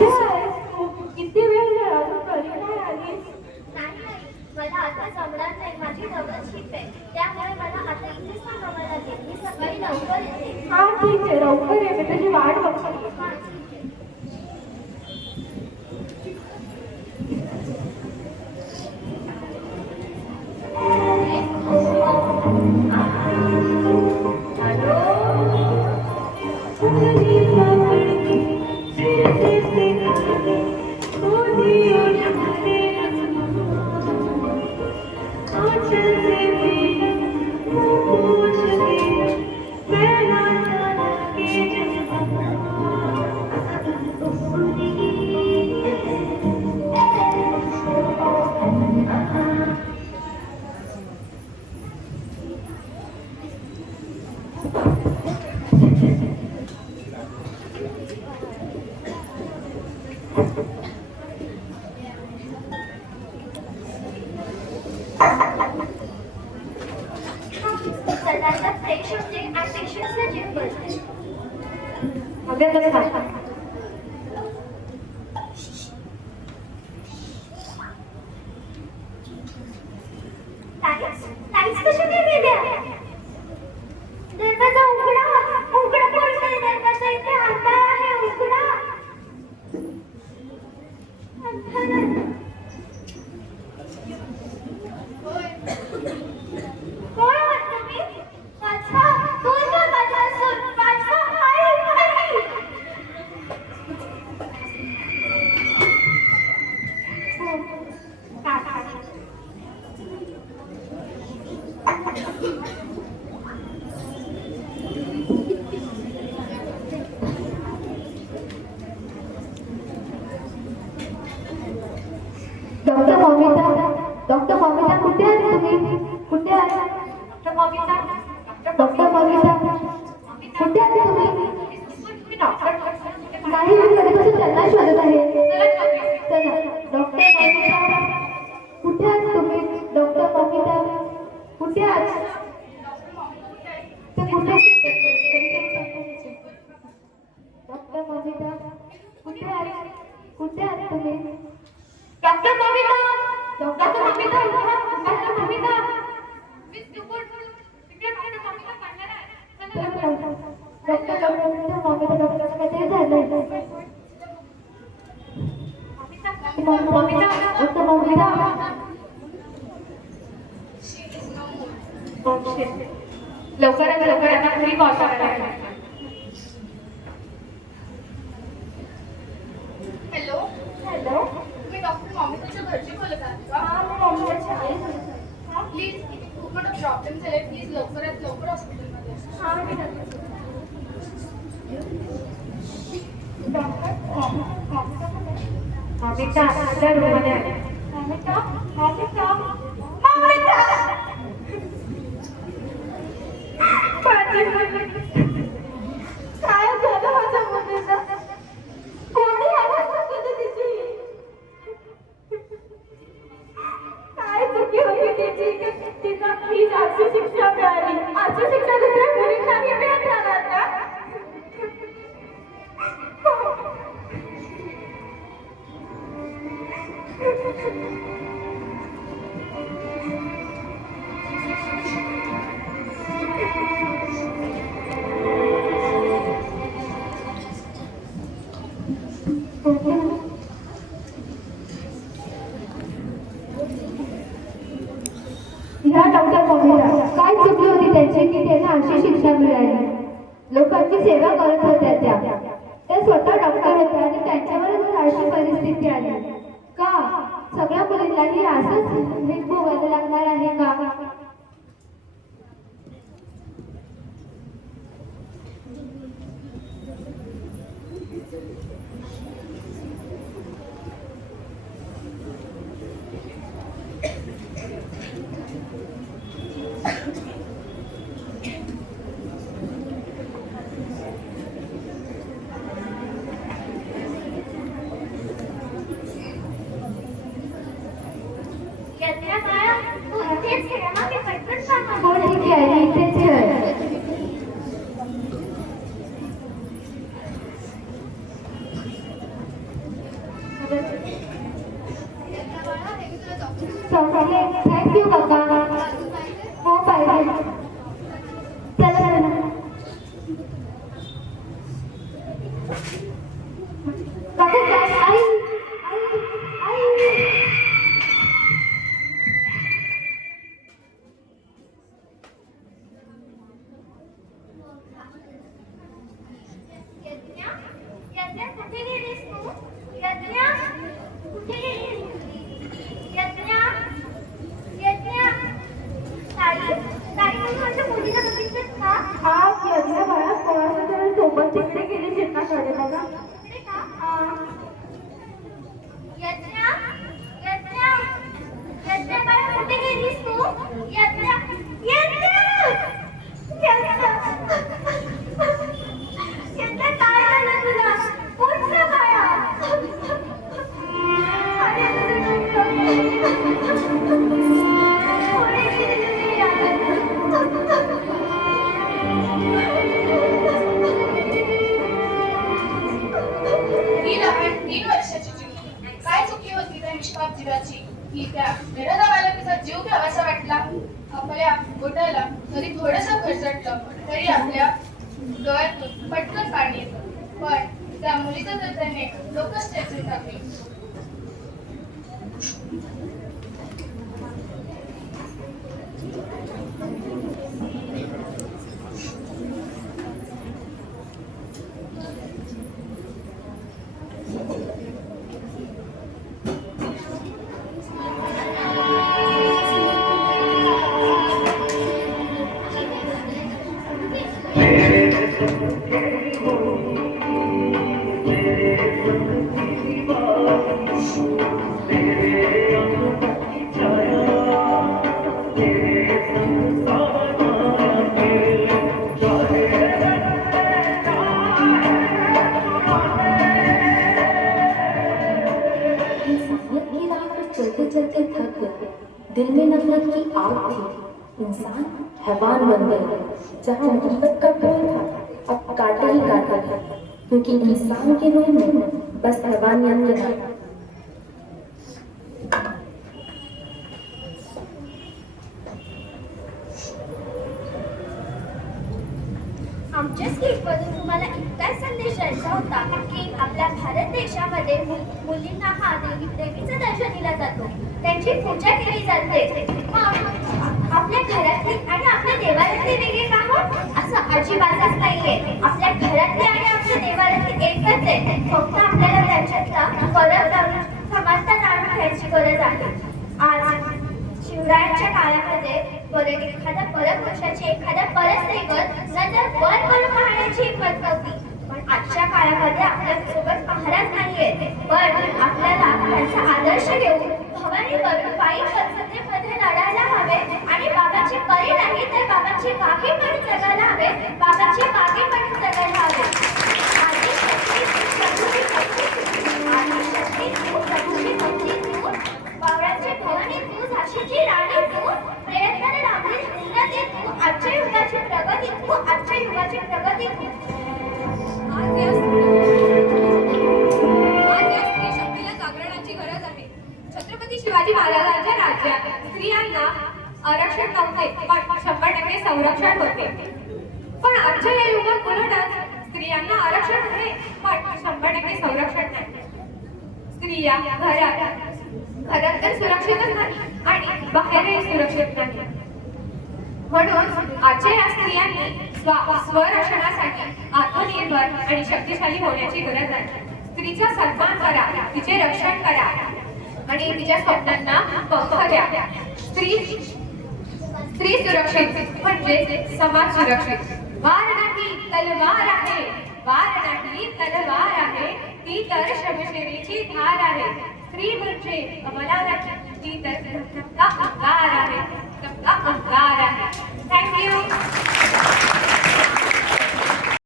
कुठे आहेस तू? किती वेळ झाला अजून घरी नाही आलीस? नाही, मला आता जमणार नाही. माझी डबल शिफ्ट आहे, त्यामुळे मला आता इथेच थांबावं लागेल. मी सकाळी लवकर येते. हा ठीक आहे, लवकर ये, मी तुझी वाट बघते. हा, ठीक आहे. सदाचा फ्रेश होते आणि पेशंट्सला चेक करते. अगं बसा. टाईम्स कशाने गेल्या? दरवाजा उघडा, उघडा बोलतोय. दरवाजा इथे आता आहे, उघडा. कोण आहात तुम्ही? वाचवा, दूर दरवाजा असून वाचवा. हाय. डॉक्टर ममिता कुठे आहे तुम्ही? कुठे आहे डॉक्टर ममिता? डॉक्टर ममिता कुठे आहे तुम्ही? नाही, मी कधीपासून त्यांना शोधत आहे. चला, डॉक्टर ममिता कुठे आहात तुम्ही? डॉक्टर ममिता कुठे आहात? ते कुठे? डॉक्टर ममिता कुठे आहात? कुठे आहात तुम्ही? Doctor Mamita, doctor Mamita, doctor Mamita. लवकरात लवकर आता घरी पोहोचायला लागेल. हॅलो हॅलो, तुम्ही डॉक्टर मॉमिताच्या घरची बोलत आहात का? हा, मी मम्मीची आई बोलत आहे. प्लीज, इथे खूप मोठा प्रॉब्लेम झालाय. प्लीज लवकरात लवकर हॉस्पिटलमध्ये या. हा, मी नक्कीच. डॉक्टर ममिता आपल्या रूममध्ये आहे. ममिता, ममिता, ममिता. काय झालं माझ्या मम्मीला? कोणी आवाज होती तिची? काय चुकी होती तिची? तिला हीच आजची शिक्षा मिळाली. आजची शिक्षा दुसऱ्या मुलींनाही मिळत राहणार का? ह्या डॉक्टर मम्मीला काय चुकी होती त्यांची की त्यांना अशी शिक्षा मिळाली? लोकांची सेवा करत होत्या त्या स्वतः डॉक्टर होत्या आणि त्यांच्यावरच अशी परिस्थिती आली का? सगळ्या मुलींनाही असंच भीक भोगायला लागणार आहे का? यज्ञ काळा तू इथे चॉकलेट थँक्यू काका. हो पाहिजे. चला चला. काका काय आई आई आई. यज्ञा, यज्ञा कुठे गेलीस तू? यज्ञा, कुठे गेलीस? यज्ञा, यज्ञा. ताई, ताई तुम्ही माझ्या मुलीला बघितलंत का? आज यज्ञ बाळा कोणाच्या तरी सोबत तिकडे गेली शेताकडे बघा. तिकडे का? यज्ञा, यज्ञा, यज्ञा बाळा कुठे गेलीस तू? यज्ञा, यज्ञा, यज्ञा. यज्ञा काय झालं तुला? उठ ना बाळा. अरे पुढे गेली तुझी याद. ही लहान 3 वर्षाची चिमणी काय चुकी होती त्या निष्पाप जीवाची की त्या निरधावाला तिचा जीव घ्यावासा वाटला. आपल्या बोटाला जरी थोडंसं खरचटलं तरी आपल्या डोळ्यातून पटकन पाणी येतं. पण त्या मुलीचं तर त्याने डोकंच टेचून टाकले. चलते चलते थक गए, दिल में नफरत की आग थी, इंसान हैवान बन गया। जहाँ मोहब्बत का पेड़ था अब काटे ही काटे था, क्योंकि इंसान के रूह में बस हैवानियत के था। आमच्या स्किटमधून तुम्हाला इतकाच संदेश द्यायचा होता की आपल्या भारत देशामध्ये मुलींना हा देवीचं दर्शन दिला जातो, त्यांची पूजा केली जाते. मग आपल्या घरातली आणि आपल्या देवालयातली वेगळे का हो? असं अजिबातच नाहीये. आपल्या घरातली आणि आपल्या देवालयातली एकच आहे. फक्त आपल्याला त्यांच्यातला फरक समानता जाणून घ्यायची गरज आहे. आज शिवरायांच्या काळामध्ये एखाद्या परपुरुषाची एखाद्या परस्त्रीवर नजर वर करून पाहण्याची हिंमत नव्हती. पण आजच्या काळामध्ये आपल्यासोबत महाराज नाहीये, पण आपल्याला त्यांचा आदर्श घेऊन भवानीवरून बाई संसदेमध्ये लढायला हवे आणि बाबाची परी नाही तर बाबाची वाघी म्हणून जगायला हवे, बाबाची वाघी म्हणून जगायला हवे. आदी शक्ती तू, प्रभूची भक्ती तू, बावळाची भवानी तू, झाशीची राणी तू, प्रयत्नाने लागली उन्नती तू, आजच्या युगाची प्रगती तू, आजच्या युगाची प्रगती तू. आज या स्त्री शक्तीला जागरणाची गरज आहे. छत्रपती शिवाजी महाराजांच्या राज्यात स्त्रियांना आरक्षण नव्हते, पण 100% संरक्षण होते. पण आजच्या या युगात उलटच स्त्रियांना आरक्षण आहे, पण 100% संरक्षण नाही. स्त्रिया घरात तर सुरक्षितच नाही आणि बाहेरही सुरक्षित नाही. म्हणून आजच्या या स्त्रियांनी स्वरक्षणासाठी आत्मनिर्भर आणि शक्तिशाली होण्याची गरज आहे. स्त्रीचा सन्मान करा, तिचे रक्षण करा आणि तिच्या स्वप्नांना पंख द्या. स्त्री सुरक्षित म्हणजे समाज सुरक्षित. वार नाही तलवार आहे, वार नाही तलवार आहे, ती तर शमशेरीची धार आहे. स्त्री म्हणजे अमला नाही, ती तर अंगार आहे, अंगार आहे. थँक्यू.